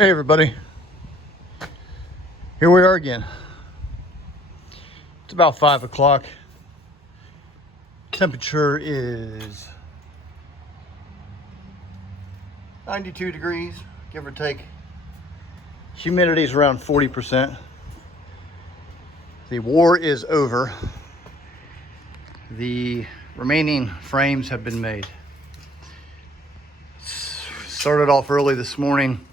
Hey everybody, here we are again. It's about 5 o'clock. Temperature is 92 degrees, give or take. Humidity is around 40%. The war is over. The remaining frames have been made. Started off early this morning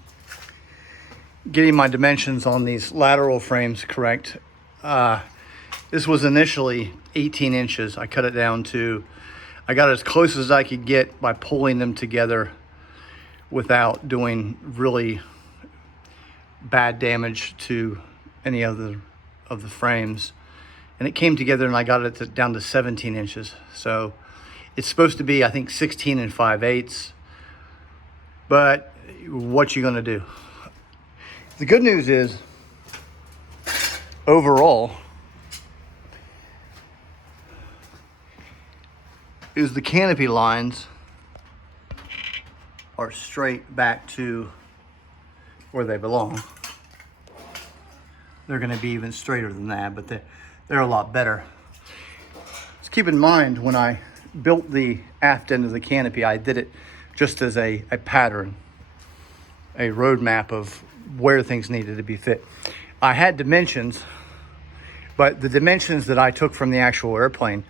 getting my dimensions on these lateral frames correct. This was initially 18 inches. I cut it down to, I got as close as I could get by pulling them together without doing really bad damage to any other of the frames. And it came together and I got it down to 17 inches. So it's supposed to be, I think, 16 5/8. But what you gonna do? The good news is, overall, is the canopy lines are straight back to where they belong. They're going to be even straighter than that, but they're a lot better. Just keep in mind, when I built the aft end of the canopy, I did it just as a pattern, a roadmap of where things needed to be fit. I had dimensions, but the dimensions that I took from the actual airplane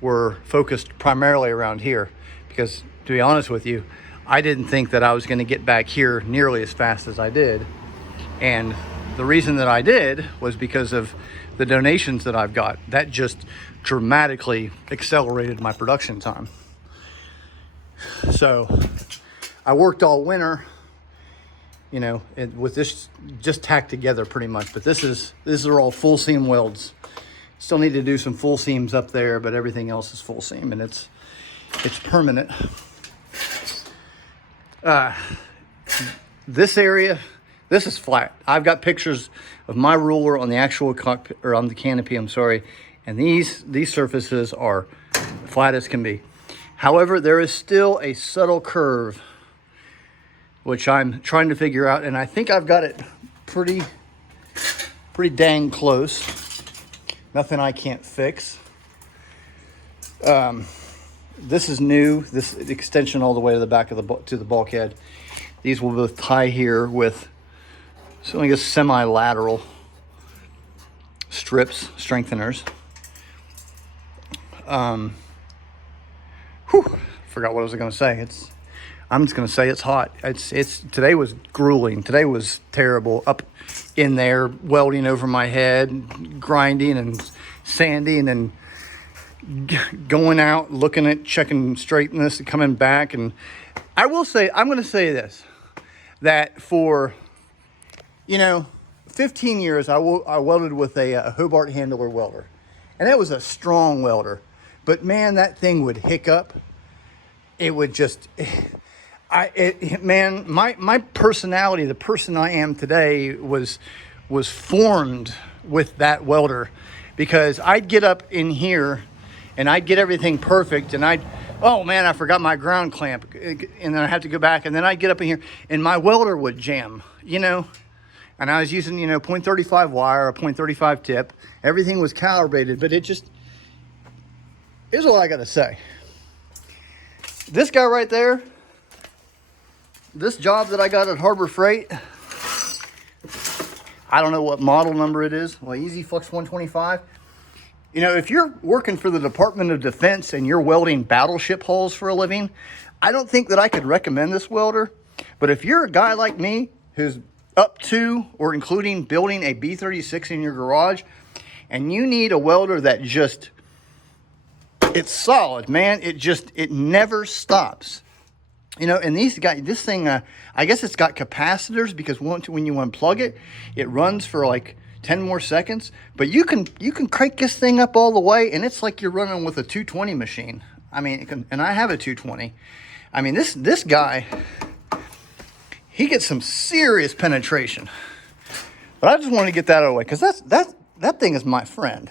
were focused primarily around here, because to be honest with you, I didn't think that I was going to get back here nearly as fast as I did. And the reason that I did was because of the donations that I've got. That just dramatically accelerated my production time. So I worked all winter, you know, with this just tacked together pretty much. But these are all full seam welds. Still need to do some full seams up there, but everything else is full seam, and it's permanent. This area, this is flat. I've got pictures of my ruler on the actual cockpit, or on the canopy, I'm sorry, and these surfaces are flat as can be. However, there is still a subtle curve, which I'm trying to figure out, and I think I've got it pretty dang close. Nothing I can't fix. This is new. This extension all the way to the back of the bulkhead. These will both tie here with, so I guess, semi-lateral strips, strengtheners. Forgot what I was going to say. I'm just going to say it's hot. Today was grueling. Today was terrible. Up in there, welding over my head, grinding and sanding, and going out, looking at, checking straightness, and coming back. And I will say, I'm going to say this, that for, 15 years, I welded with a Hobart handler welder. And that was a strong welder. But man, that thing would hiccup. It would just... my personality, the person I am today, was formed with that welder, because I'd get up in here and I'd get everything perfect, and oh man, I forgot my ground clamp, and then I have to go back, and then I'd get up in here and my welder would jam, and I was using, .35 wire, a .35 tip. Everything was calibrated, but here's what I got to say. This guy right there, this job that I got at Harbor Freight, I don't know what model number it is. Well, Easy Flux 125. If you're working for the Department of Defense and you're welding battleship hulls for a living, I don't think that I could recommend this welder. But if you're a guy like me who's up to or including building a B-36 in your garage, and you need a welder that just, it's solid, man. It never stops. And this thing, I guess it's got capacitors, because when you unplug it, it runs for like 10 more seconds. But you can crank this thing up all the way, and it's like you're running with a 220 machine. I mean, and I have a 220. I mean, this guy, he gets some serious penetration. But I just wanted to get that out of the way, because that thing is my friend.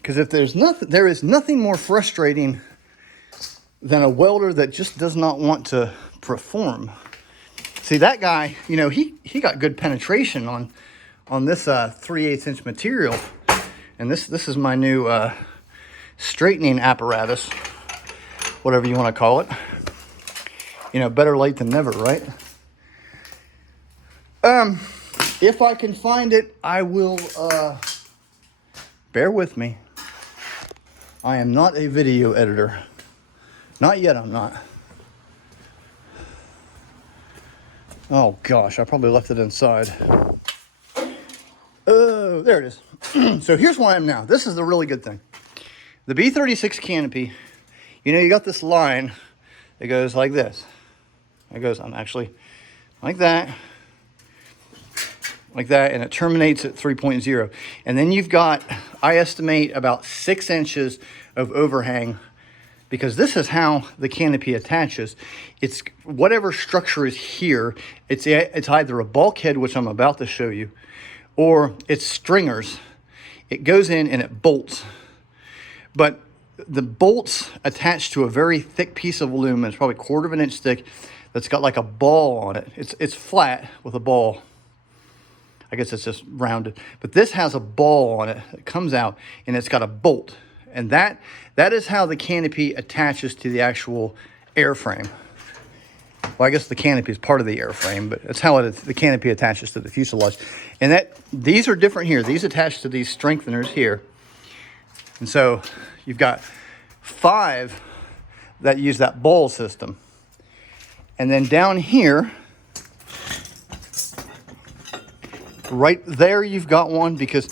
Because if there is nothing more frustrating than a welder that just does not want to perform. See, that guy, you know, he got good penetration on this 3/8 inch material. And this is my new straightening apparatus, whatever you want to call it. You know, better late than never, right? If I can find it, I will, bear with me. I am not a video editor. Not yet, I'm not. Oh gosh, I probably left it inside. Oh, there it is. So here's where I am now. This is the really good thing. The B-36 Canopy, you know, you got this line that goes like this. It goes, I'm actually like that, and it terminates at 3.0. And then you've got, I estimate, about 6 inches of overhang, because this is how the canopy attaches. It's whatever structure is here, it's either a bulkhead, which I'm about to show you, or it's stringers. It goes in and it bolts. But the bolts attach to a very thick piece of aluminum. It's probably 1/4 of an inch thick, that's got like a ball on it. It's flat with a ball. I guess it's just rounded. But this has a ball on it that comes out, and it's got a bolt. And that is how the canopy attaches to the actual airframe. Well, I guess the canopy is part of the airframe, but that's how the canopy attaches to the fuselage. And these are different here. These attach to these strengtheners here. And so you've got 5 that use that ball system. And then down here, right there, you've got one, because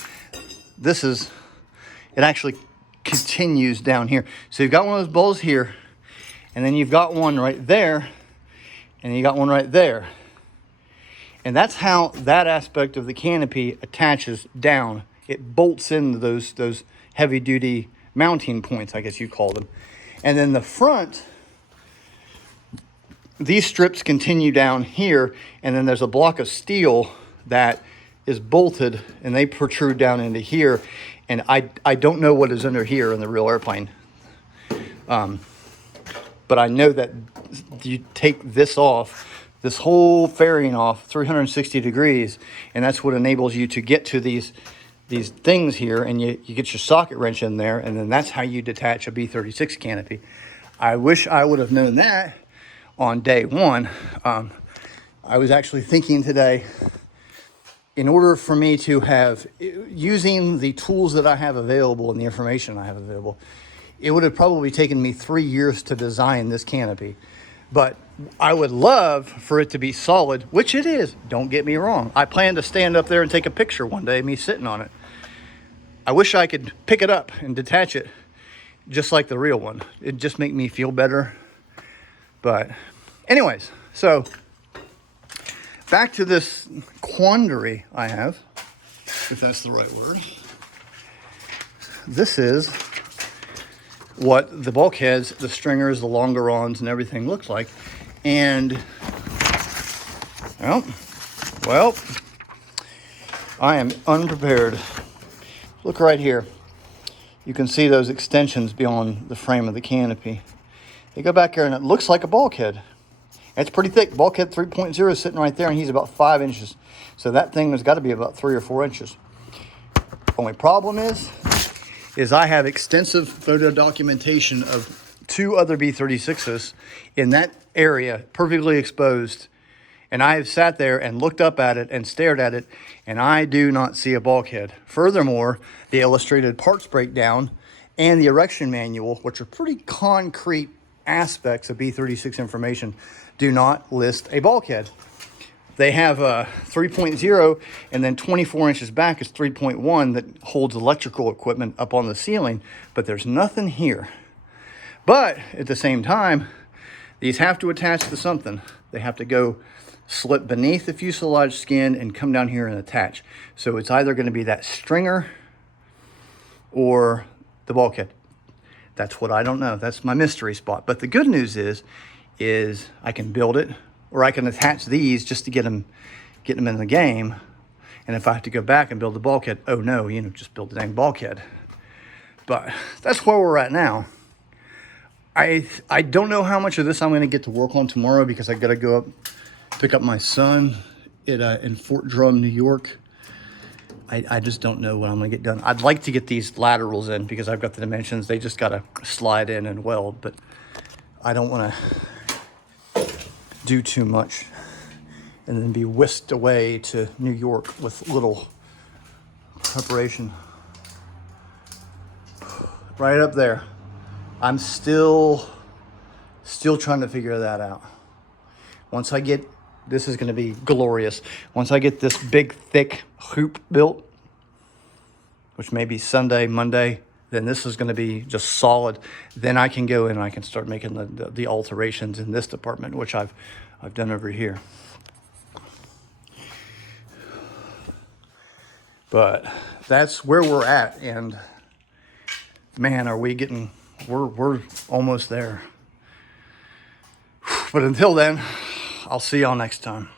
it actually continues down here. So you've got one of those balls here, and then you've got one right there, and you got one right there. And that's how that aspect of the canopy attaches down. It bolts into those heavy duty mounting points, I guess you call them. And then the front, these strips continue down here, and then there's a block of steel that is bolted, and they protrude down into here. And I don't know what is under here in the real airplane. But I know that you take this off, this whole fairing off 360 degrees, and that's what enables you to get to these things here, and you get your socket wrench in there, and then that's how you detach a B-36 canopy. I wish I would have known that on day one. I was actually thinking today, in order for me to have, using the tools that I have available and the information I have available, it would have probably taken me 3 years to design this canopy. But I would love for it to be solid, which it is. Don't get me wrong. I plan to stand up there and take a picture one day, me sitting on it. I wish I could pick it up and detach it just like the real one. It'd just make me feel better. But anyways, so back to this quandary I have, if that's the right word. This is what the bulkheads, the stringers, the longerons, and everything looks like. And, well, I am unprepared. Look right here. You can see those extensions beyond the frame of the canopy. You go back here, and it looks like a bulkhead. It's pretty thick. Bulkhead 3.0 is sitting right there, and he's about 5 inches. So that thing has got to be about 3 or 4 inches. Only problem is I have extensive photo documentation of 2 other B-36s in that area, perfectly exposed. And I have sat there and looked up at it and stared at it, and I do not see a bulkhead. Furthermore, the illustrated parts breakdown and the erection manual, which are pretty concrete aspects of B-36 information, do not list a bulkhead. They have a 3.0, and then 24 inches back is 3.1 that holds electrical equipment up on the ceiling, but there's nothing here. But at the same time, these have to attach to something. They have to go slip beneath the fuselage skin and come down here and attach. So it's either going to be that stringer or the bulkhead. That's what I don't know. That's my mystery spot. But the good news is I can build it, or I can attach these just to get them in the game. And if I have to go back and build the bulkhead, oh no, just build the dang bulkhead. But that's where we're at now. I don't know how much of this I'm going to get to work on tomorrow, because I got to go up pick up my son in Fort Drum, New York. I just don't know what I'm gonna get done. I'd like to get these laterals in because I've got the dimensions. They just gotta slide in and weld, but I don't wanna do too much and then be whisked away to New York with little preparation. Right up there. I'm still trying to figure that out. Once I get, this is gonna be glorious. Once I get this big, thick hoop built, which may be Sunday, Monday, then this is gonna be just solid. Then I can go in and I can start making the alterations in this department, which I've done over here. But that's where we're at, and man, are we getting, we're almost there. But until then, I'll see y'all next time.